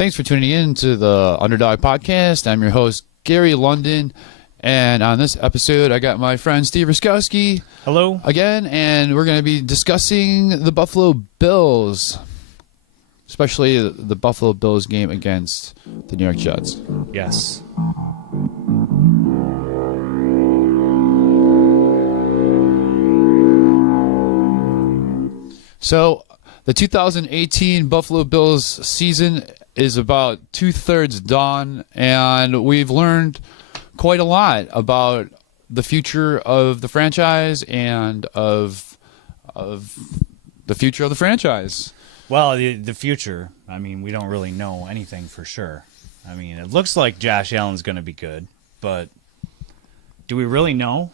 Thanks for tuning in to the Underdog Podcast. I'm your host, Gary London. And on this episode, I got my friend Steve Ruszkowski. Hello. Again, and we're going to be discussing the Buffalo Bills, especially the Buffalo Bills game against the New York Jets. Yes. So, the 2018 Buffalo Bills season is about two-thirds done, and we've learned quite a lot about the future of the franchise and of the future of the franchise. Well, the future, I mean, we don't really know anything for sure. I mean, it looks like Josh Allen's going to be good, but do we really know?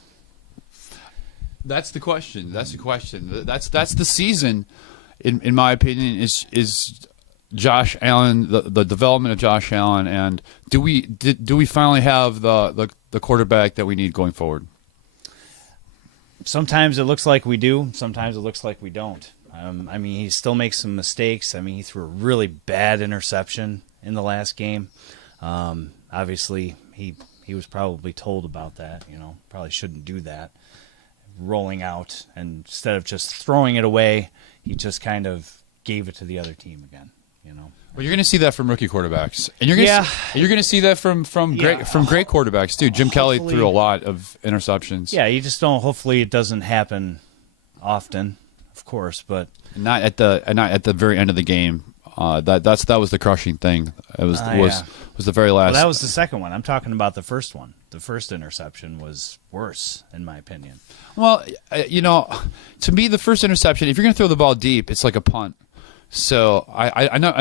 That's the question. That's the season, in my opinion, is Josh Allen, the development of Josh Allen, and do we finally have the quarterback that we need going forward? Sometimes it looks like we do. Sometimes it looks like we don't. I mean, he still makes some mistakes. I mean, he threw a really bad interception in the last game. Obviously, he was probably told about that. You know, probably shouldn't do that. Rolling out, and instead of just throwing it away, he just kind of gave it to the other team again. You know. Well, you're going to see that from rookie quarterbacks, and you're going to see that from great quarterbacks too. Jim Kelly threw a lot of interceptions. Yeah, you just don't. Hopefully, it doesn't happen often, of course, but not at the very end of the game. That was the crushing thing. It was the very last. Well, that was the second one. I'm talking about the first one. The first interception was worse, in my opinion. Well, to me, the first interception, if you're going to throw the ball deep, it's like a punt. So I know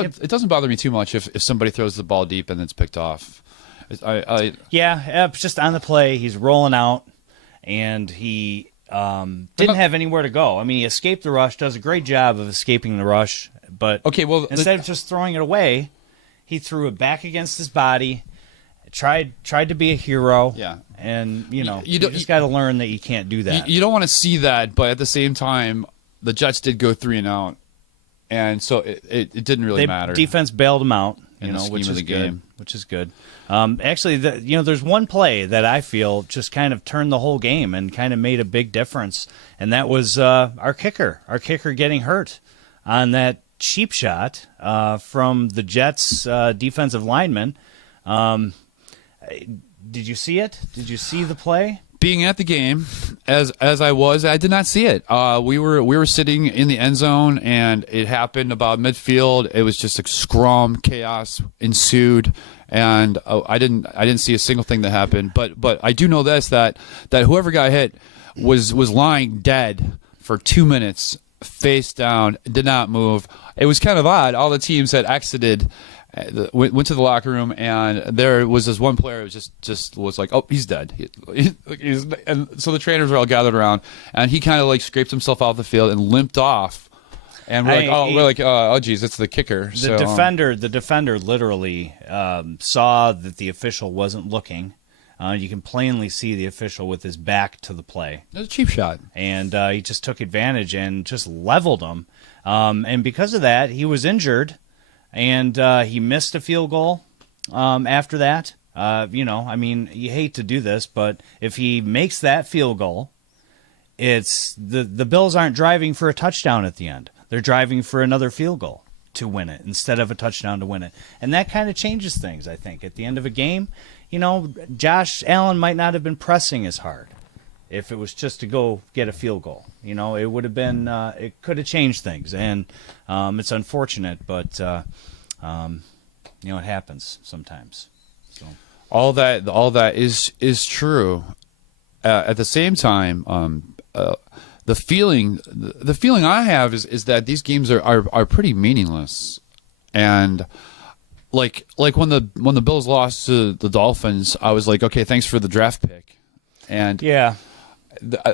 it doesn't bother me too much if somebody throws the ball deep and it's picked off. Just on the play, he's rolling out, and he didn't have anywhere to go. I mean, he escaped the rush, does a great job of escaping the rush, but instead of just throwing it away, he threw it back against his body. Tried to be a hero, and you just got to learn that you can't do that. You don't want to see that, but at the same time, the Jets did go 3-and-out, and so it didn't really matter. Defense bailed them out, which is good. Actually, there's one play that I feel just kind of turned the whole game and kind of made a big difference, and that was our kicker. Our kicker getting hurt on that cheap shot from the Jets defensive lineman. Did you see it? Did you see the play? Being at the game, as I did not see it. We were sitting in the end zone, and it happened about midfield. It was just a scrum, chaos ensued, and I didn't see a single thing that happened. But I do know this that whoever got hit was lying dead for 2 minutes, face down, did not move. It was kind of odd. All the teams had exited. Went to the locker room, and there was this one player who just was like, "Oh, he's dead." And so the trainers were all gathered around, and he kind of like scraped himself off the field and limped off. And we're like, oh, geez, it's the kicker. The defender literally saw that the official wasn't looking. You can plainly see the official with his back to the play. It was a cheap shot, and he just took advantage and just leveled him. And because of that, he was injured. And he missed a field goal after that. I mean, you hate to do this, but if he makes that field goal, it's the Bills aren't driving for a touchdown at the end. They're driving for another field goal to win it instead of a touchdown to win it. And that kind of changes things, I think. At the end of a game, Josh Allen might not have been pressing as hard if it was just to go get a field goal. It would have been it could have changed things, and it's unfortunate, but it happens sometimes. So all that is true. At the same time, the feeling I have is that these games are pretty meaningless, and like when the Bills lost to the Dolphins, I was like, okay, thanks for the draft pick, and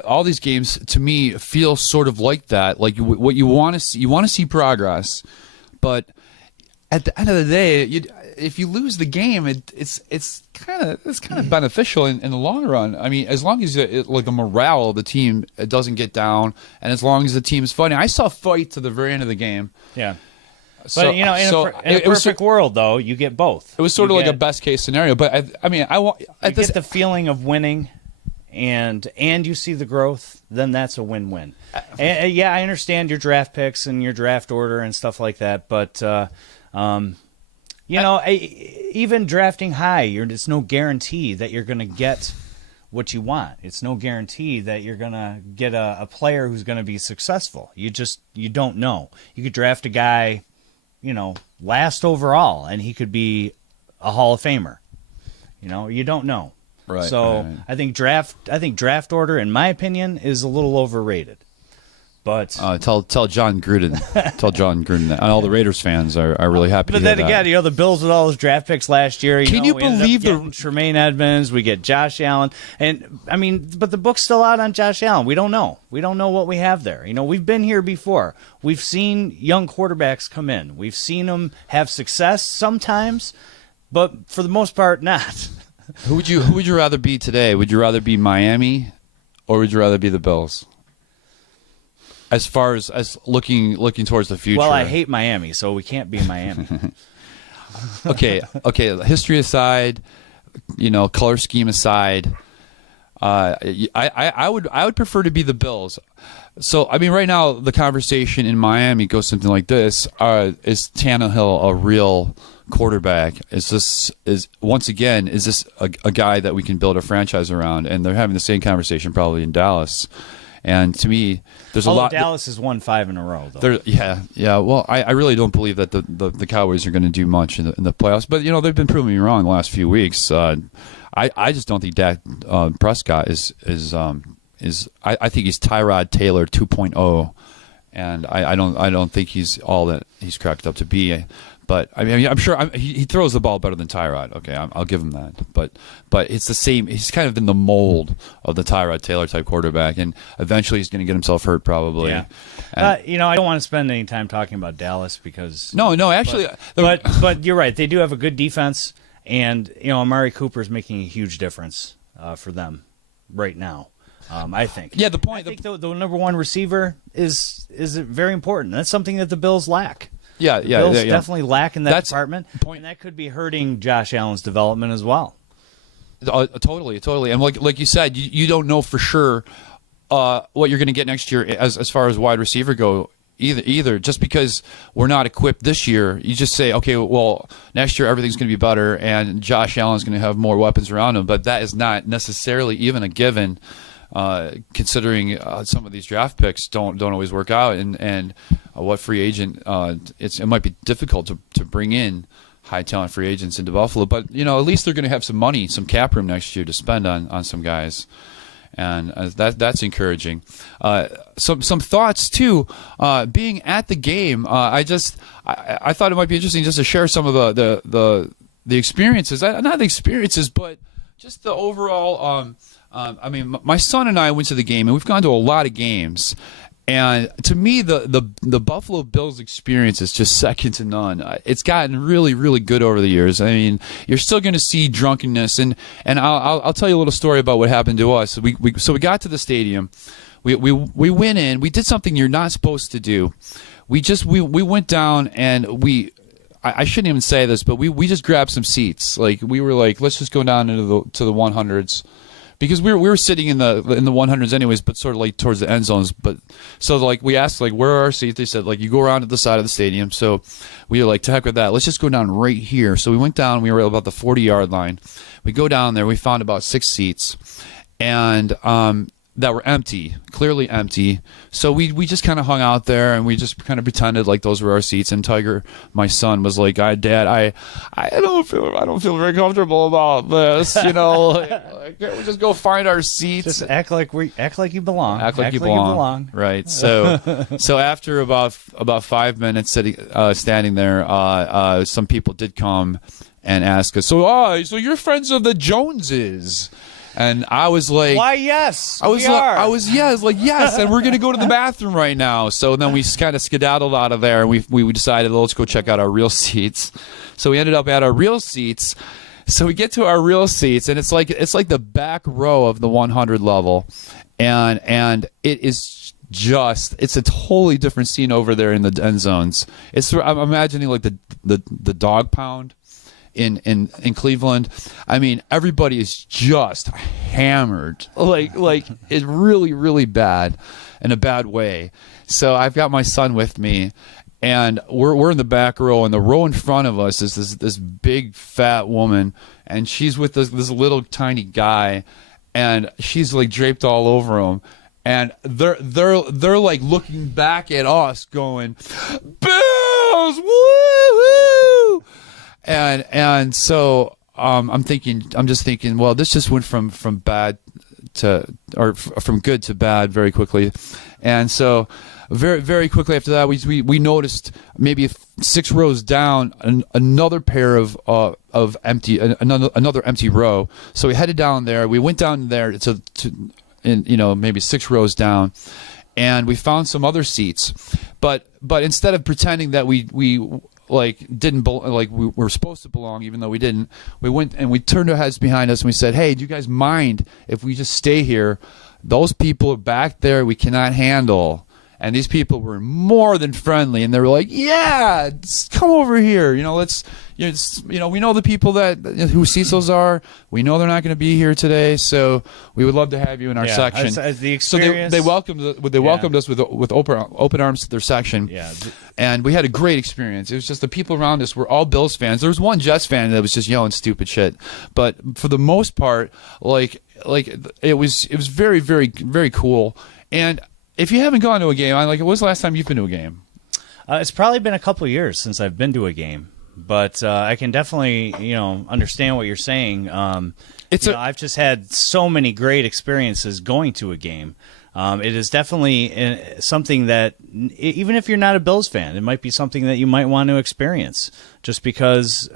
all these games to me feel sort of like that. Like what you want to see progress, but at the end of the day, if you lose the game, it's kind of beneficial in the long run. I mean, as long as like the morale of the team doesn't get down, and as long as the team's fighting. I saw fight to the very end of the game. Yeah. But in a perfect world, though, you get both. It was sort of like a best case scenario. But I mean, I want you get the feeling of winning, and you see the growth. Then that's a win-win. And, yeah, I understand your draft picks and your draft order and stuff like that. But even drafting high, it's no guarantee that you're going to get what you want. It's no guarantee that you're going to get a player who's going to be successful. You don't know. You could draft a guy, last overall, and he could be a Hall of Famer. You don't know. Right. So right. I think draft order, in my opinion, is a little overrated. But tell John Gruden that. And all the Raiders fans are really happy. But to then hear again, that. the Bills with all those draft picks last year. Can you believe the Tremaine Edmonds? We get Josh Allen, and I mean, but the book's still out on Josh Allen. We don't know. We don't know what we have there. We've been here before. We've seen young quarterbacks come in. We've seen them have success sometimes, but for the most part, not. Who would you rather be today? Would you rather be Miami, or would you rather be the Bills? As far as looking towards the future. Well, I hate Miami, so we can't be Miami. Okay. History aside, color scheme aside, I would prefer to be the Bills. So I mean, right now the conversation in Miami goes something like this: is Tannehill a real quarterback? Is this a guy that we can build a franchise around? And they're having the same conversation probably in Dallas. And to me, there's a lot. Dallas has won 5 in a row, though. Yeah. Well, I really don't believe that the Cowboys are going to do much in the playoffs. But they've been proving me wrong the last few weeks. I just don't think Dak Prescott is. I think he's Tyrod Taylor 2.0, and I don't think he's all that he's cracked up to be. But I mean, I'm sure he throws the ball better than Tyrod. Okay, I'll give him that. But it's the same. He's kind of in the mold of the Tyrod Taylor type quarterback, and eventually he's going to get himself hurt probably. Yeah. I don't want to spend any time talking about Dallas because no, actually, but you're right. They do have a good defense, and Amari Cooper is making a huge difference for them right now. I think. Yeah, the point. I think the number one receiver is very important. That's something that the Bills lack. Yeah, Bills definitely lack in that department, point. And that could be hurting Josh Allen's development as well. Totally. And like you said, you don't know for sure what you're going to get next year as far as wide receiver go either. Just because we're not equipped this year, you just say, okay, well, next year everything's going to be better, and Josh Allen's going to have more weapons around him. But that is not necessarily even a given. Considering some of these draft picks don't always work out, and what free agent it might be difficult to bring in high talent free agents into Buffalo, but at least they're going to have some money, some cap room next year to spend on some guys, and that's encouraging. Some thoughts too. Being at the game, I thought it might be interesting just to share some of the experiences, not the experiences, but just the overall. I mean, my son and I went to the game, and we've gone to a lot of games. And to me, the Buffalo Bills experience is just second to none. It's gotten really, really good over the years. I mean, you're still going to see drunkenness, and I'll tell you a little story about what happened to us. We got to the stadium, we went in, we did something you're not supposed to do. We went down and I shouldn't even say this, but we just grabbed some seats. Like we were like, let's just go down into the 100s. Because we were sitting in the 100s anyways, but sort of like towards the end zones. But so like we asked like, where are our seats? They said like, you go around to the side of the stadium. So we were like, to heck with that, let's just go down right here. So we went down. We were about the 40-yard line. We go down there. We found about 6 seats, and that were empty, clearly empty. So we just kind of hung out there, and we just kind of pretended like those were our seats. And Tiger, my son, was like, Dad, I don't feel very comfortable about this. Like, we just go find our seats. Just act like you belong. Act like you belong. Right. So after about 5 minutes standing there, some people did come and ask us, so you're friends of the Joneses? And I was like, why, yes, I was like, yes, and we're going to go to the bathroom right now. So then we kind of skedaddled out of there, and we decided, let's go check out our real seats. So we ended up at our real seats. So we get to our real seats, and it's like the back row of the 100 level, and it is it's a totally different scene over there in the end zones. I'm imagining like the dog pound in Cleveland. I mean, everybody is just hammered, like it's really, really bad, in a bad way. So I've got my son with me, and we're in the back row, and the row in front of us is this big fat woman, and she's with this little tiny guy, and she's like draped all over him. And they're like looking back at us, going, "Bills, woo-hoo!" And so I'm just thinking, well, this just went from bad to, or from good to bad very quickly. And so very, very quickly after that, we noticed maybe 6 rows down another pair of empty, another empty row. So we headed down there. We went down there to maybe 6 rows down, and we found some other seats. But instead of pretending that we didn't like we were supposed to belong, even though we didn't, we went and we turned our heads behind us and we said, "Hey, do you guys mind if we just stay here? Those people back there we cannot handle." And these people were more than friendly, and they were like, "Yeah, come over here. Let's, we know the people who CISOs are. We know they're not going to be here today, so we would love to have you in our section." As the experience, so they welcomed us with open arms to their section. Yeah. And we had a great experience. It was just the people around us were all Bills fans. There was one Jets fan that was just yelling stupid shit, but for the most part, like it was very, very, very cool. And if you haven't gone to a game, when was the last time you've been to a game? It's probably been a couple of years since I've been to a game, but I can definitely, understand what you're saying. I've just had so many great experiences going to a game. It is definitely something that, even if you're not a Bills fan, it might be something that you might want to experience, just because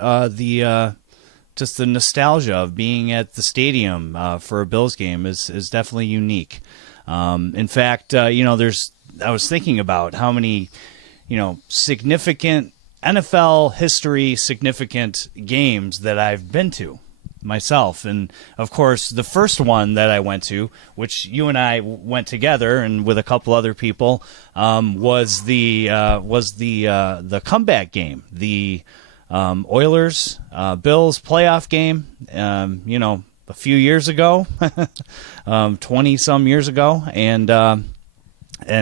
just the nostalgia of being at the stadium for a Bills game is definitely unique. In fact, I was thinking about how many, significant NFL history, significant games that I've been to myself. And of course, the first one that I went to, which you and I went together and with a couple other people, was the comeback game, the Oilers Bills playoff game. A few years ago, 20-some years ago, and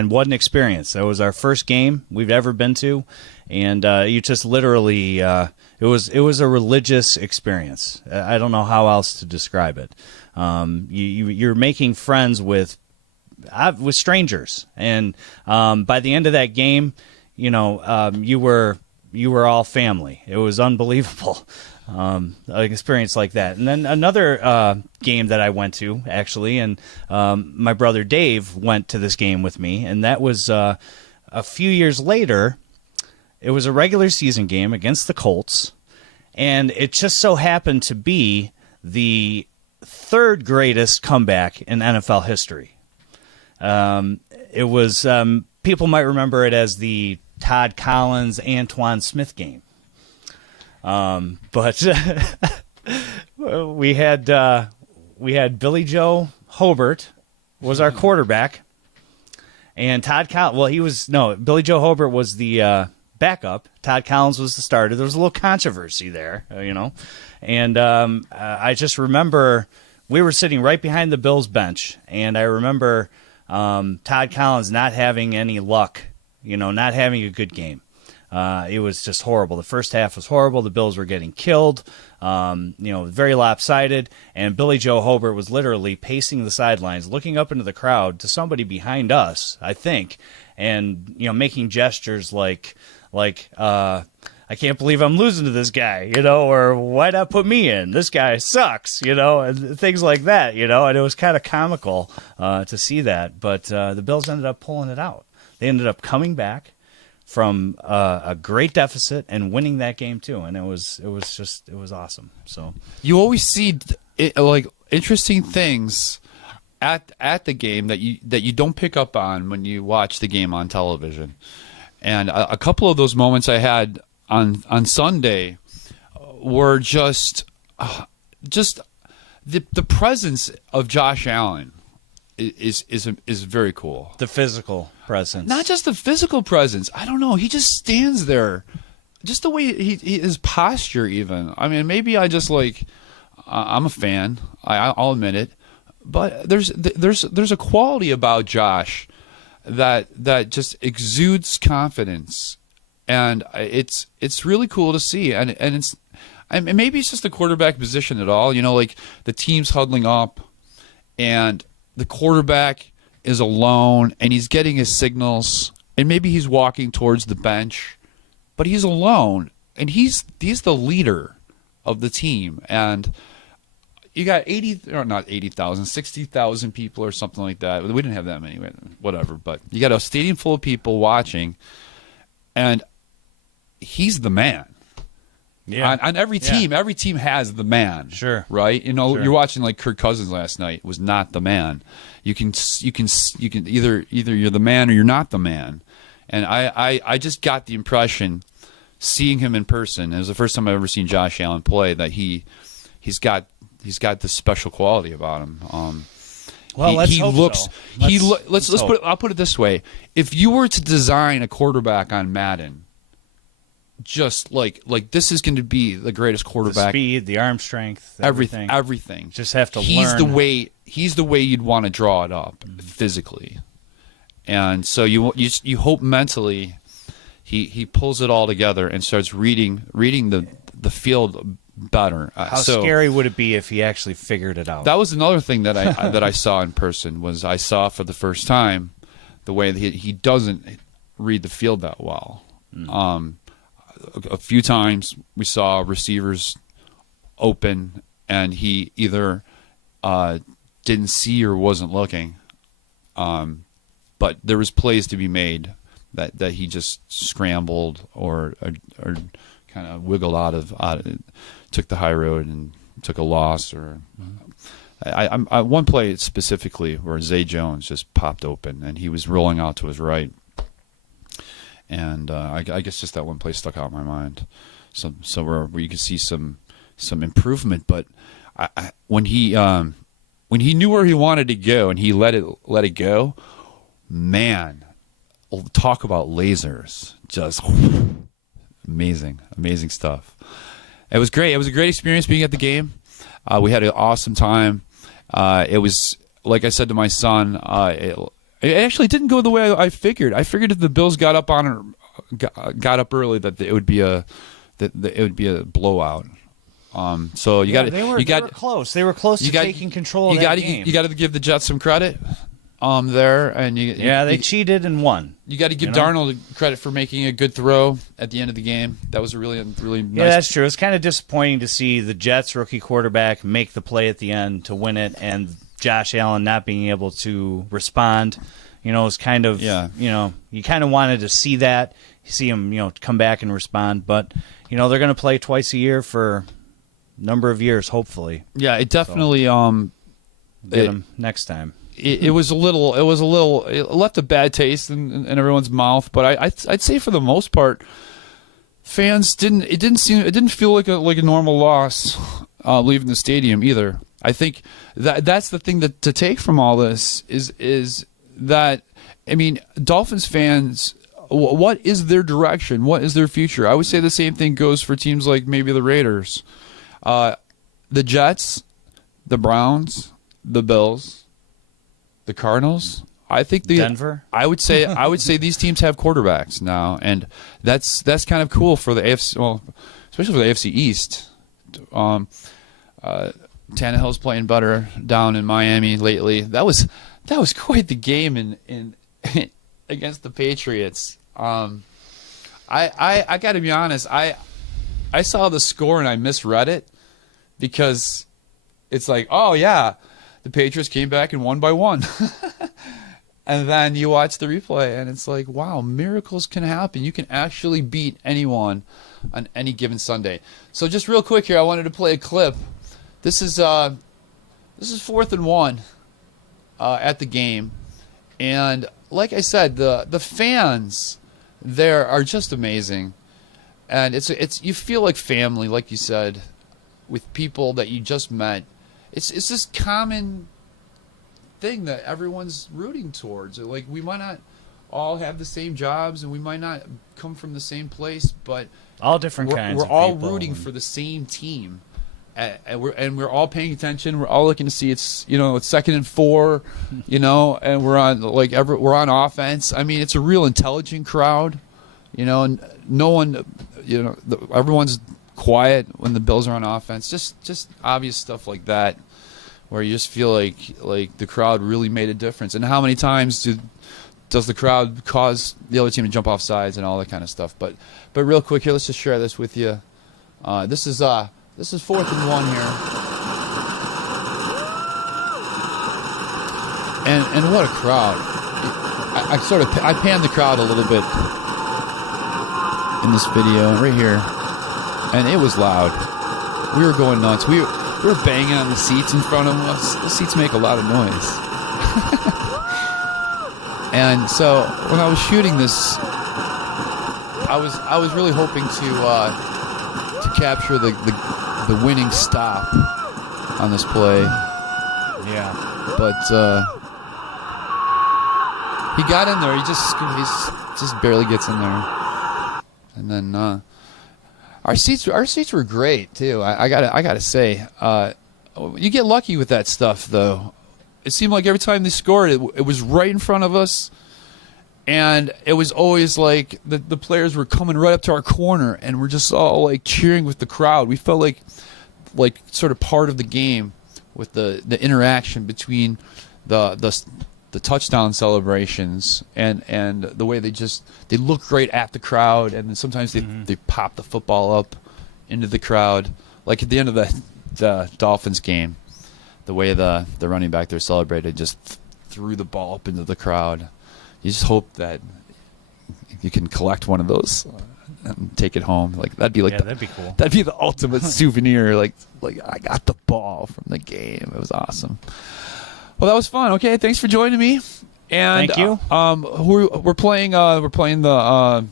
what an experience. That was our first game we've ever been to, and you just literally, it was a religious experience. I don't know how else to describe it. You're making friends with strangers, and by the end of that game, you were all family. It was unbelievable. An experience like that. And then another game that I went to, actually, and my brother Dave went to this game with me, and that was a few years later. It was a regular season game against the Colts, and it just so happened to be the third greatest comeback in NFL history. It was, people might remember it as the Todd Collins, Antoine Smith game. But we had Billy Joe Hobert was our quarterback, and Todd Collins. Billy Joe Hobert was the backup. Todd Collins was the starter. There was a little controversy there, and I just remember we were sitting right behind the Bills bench, and I remember Todd Collins not having any luck, not having a good game. It was just horrible. The first half was horrible. The Bills were getting killed, very lopsided. And Billy Joe Hobert was literally pacing the sidelines, looking up into the crowd to somebody behind us, I think, and making gestures like I can't believe I'm losing to this guy, or why not put me in? This guy sucks, and things like that, and it was kind of comical to see that. But the Bills ended up pulling it out. They ended up coming back from a great deficit and winning that game too, and it was awesome. So you always see interesting things at the game that you don't pick up on when you watch the game on television. And a couple of those moments I had on Sunday were just the presence of Josh Allen is very cool. The physical presence. Not just the physical presence. I don't know. He just stands there. Just the way his posture, even. I mean, maybe I just like. I'm a fan. I'll admit it. But there's a quality about Josh that just exudes confidence, and it's really cool to see. And maybe it's just the quarterback position at all. You know, like the team's huddling up, and the quarterback is alone, and he's getting his signals, and maybe he's walking towards the bench, but he's alone, and he's the leader of the team. And you got 60,000 people or something like that. We didn't have that many, whatever. But you got a stadium full of people watching, and he's the man. Yeah. On every team, every team has the man. Sure. Right? You know, Sure. You're watching like Kirk Cousins last night was not the man. You can either you're the man or you're not the man. And I just got the impression, seeing him in person, it was the first time I've ever seen Josh Allen play, that he's got this special quality about him. Well, let's hope so. I'll put it this way: if you were to design a quarterback on Madden, just like this is going to be the greatest quarterback. The speed, the arm strength, everything. Just have to learn. He's the way you'd want to draw it up physically, and so you hope mentally he pulls it all together and starts reading the field better. How scary would it be if he actually figured it out? That was another thing that I saw in person. Was I saw for the first time the way that he doesn't read the field that well. A few times we saw receivers open, and he either didn't see or wasn't looking. But there was plays to be made that he just scrambled or kind of wiggled out of, took the high road and took a loss. Or I one play specifically where Zay Jones just popped open and he was rolling out to his right, and I guess just that one play stuck out in my mind. So where you could see some improvement, but when he knew where he wanted to go and he let it go, man, talk about lasers, just amazing stuff. It was great. It was a great experience being at the game. We had an awesome time. It was, like I said to my son, it actually didn't go the way I figured. I figured if the Bills got up early that it would be a blowout. So they were close. They were close to taking control of that game. You got to give the Jets some credit. There, and they cheated and won. You got to give Darnold credit for making a good throw at the end of the game. That was a really nice. Yeah, that's true. It's kind of disappointing to see the Jets rookie quarterback make the play at the end to win it, and Josh Allen not being able to respond. It's kind of you kind of wanted to see him come back and respond, but they're going to play twice a year for a number of years, hopefully. Yeah, it definitely get him next time. It left a bad taste in everyone's mouth, but I'd say for the most part, fans it didn't feel like a normal loss leaving the stadium either. I think that's the thing to take from all this is that, I mean, Dolphins fans, what is their direction? What is their future? I would say the same thing goes for teams like maybe the Raiders, the Jets, the Browns, the Bills, the Cardinals. I think Denver. I would say these teams have quarterbacks now, and that's kind of cool for the AFC. Well, especially for the AFC East. Tannehill's playing better down in Miami lately. That was quite the game in against the Patriots. I got to be honest. I saw the score and I misread it because it's like, oh yeah, the Patriots came back and won by 1. And then you watch the replay and it's like, wow, miracles can happen. You can actually beat anyone on any given Sunday. So just real quick here, I wanted to play a clip. This is 4th and 1 at the game. And like I said, the fans there are just amazing. And it's you feel like family, like you said, with people that you just met. It's this common thing that everyone's rooting towards. Like, we might not all have the same jobs, and we might not come from the same place, but all different kinds. We're of all people rooting for the same team, and we're all paying attention. We're all looking to see it's 2nd and 4, and we're on we're on offense. I mean, it's a real intelligent crowd, and no one, everyone's quiet when the Bills are on offense. Just obvious stuff like that, where you just feel like the crowd really made a difference. And how many times does the crowd cause the other team to jump off sides and all that kind of stuff? But real quick here, let's just share this with you. This is 4th and 1 here, and what a crowd! I panned the crowd a little bit in this video right here, and it was loud. We were going nuts. We were banging on the seats in front of us. The seats make a lot of noise. And so when I was shooting this, I was really hoping to capture the winning stop on this play. Yeah. But he got in there. He just barely gets in there. And then our seats were great too. I gotta say, you get lucky with that stuff though. It seemed like every time they scored, it was right in front of us, and it was always like the players were coming right up to our corner, and we're just all like cheering with the crowd. We felt like sort of part of the game with the interaction between the touchdown celebrations and the way they look great at the crowd, and then sometimes they pop the football up into the crowd, like at the end of the Dolphins game. The way the running back there celebrated, just threw the ball up into the crowd. You just hope that you can collect one of those and take it home. Like that'd be cool. That'd be the ultimate souvenir. Like I got the ball from the game. It was awesome. Well, that was fun. Okay, thanks for joining me. And thank you. We're playing the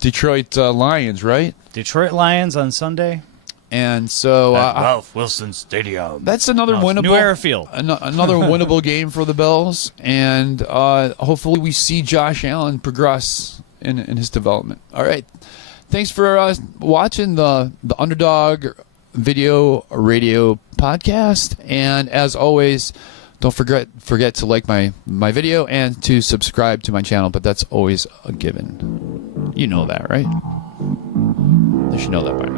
Detroit Lions, right? Detroit Lions on Sunday. And so at Ralph Wilson Stadium. That's another winnable New Era Field. Another winnable game for the Bills, and hopefully we see Josh Allen progress in his development. All right, thanks for watching the Underdog Video Radio Podcast, and as always, don't forget to like my video and to subscribe to my channel. But that's always a given. You know that, right? You should know that by now.